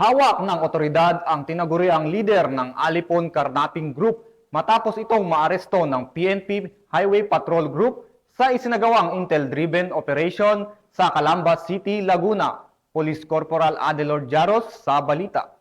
Hawak ng otoridad ang tinaguriang lider ng Alipon Carnapping Group matapos itong maaresto ng PNP Highway Patrol Group sa isinagawang intel-driven operation sa Calamba City, Laguna. Police Corporal Adelord Jaros sa balita.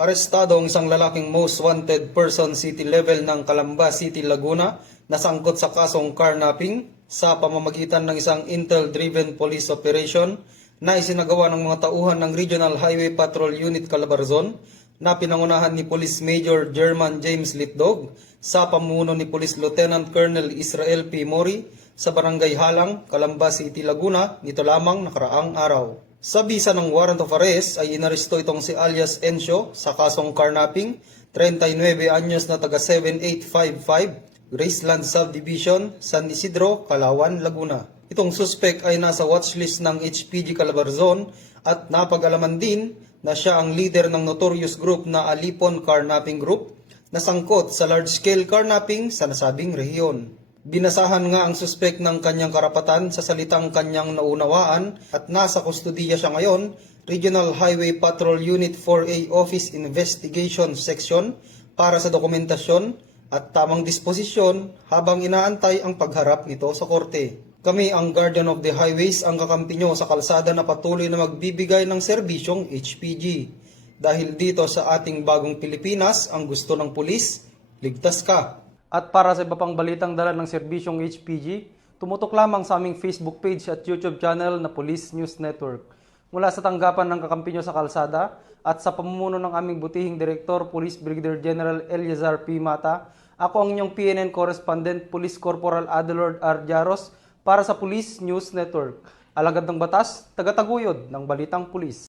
Arestado ang isang lalaking most wanted person city level ng Calamba City, Laguna na sangkot sa kasong carnapping sa pamamagitan ng isang intel-driven police operation na isinagawa ng mga tauhan ng Regional Highway Patrol Unit Calabarzon na pinangunahan ni Police Major German James Litdog sa pamumuno ni Police Lieutenant Colonel Israel P. Mori sa Barangay Halang, Calamba City, Laguna nito lamang nakaraang araw. Sa bisa ng warrant of arrest ay inaresto itong si alias Encio sa kasong carnapping, 39 anyos na taga 7855 Graceland Subdivision, San Isidro, Calauan, Laguna. Itong suspect ay nasa watchlist ng HPG Calabarzon at napag-alaman din na siya ang leader ng notorious group na Alipon Carnapping Group na sangkot sa large-scale carnapping sa nasabing rehiyon. Binasahan nga ang suspect ng kanyang karapatan sa salitang kanyang naunawaan at nasa kustudiya siya ngayon, Regional Highway Patrol Unit 4A Office Investigation Section para sa dokumentasyon at tamang disposisyon habang inaantay ang pagharap nito sa korte. Kami ang Guardian of the Highways ang kakampi nyo sa kalsada na patuloy na magbibigay ng serbisyong HPG. Dahil dito sa ating bagong Pilipinas, ang gusto ng pulis, ligtas ka. At para sa iba pang balitang dala ng serbisyong HPG, tumutok lamang sa aming Facebook page at YouTube channel na Police News Network. Mula sa tanggapan ng kakampi nyo sa kalsada at sa pamumuno ng aming butihing Direktor, Police Brigadier General Eliazar P. Mata, ako ang inyong PNN Correspondent, Police Corporal Adelord R. Jaros para sa Police News Network. Alagad ng batas, tagataguyod ng balitang pulis.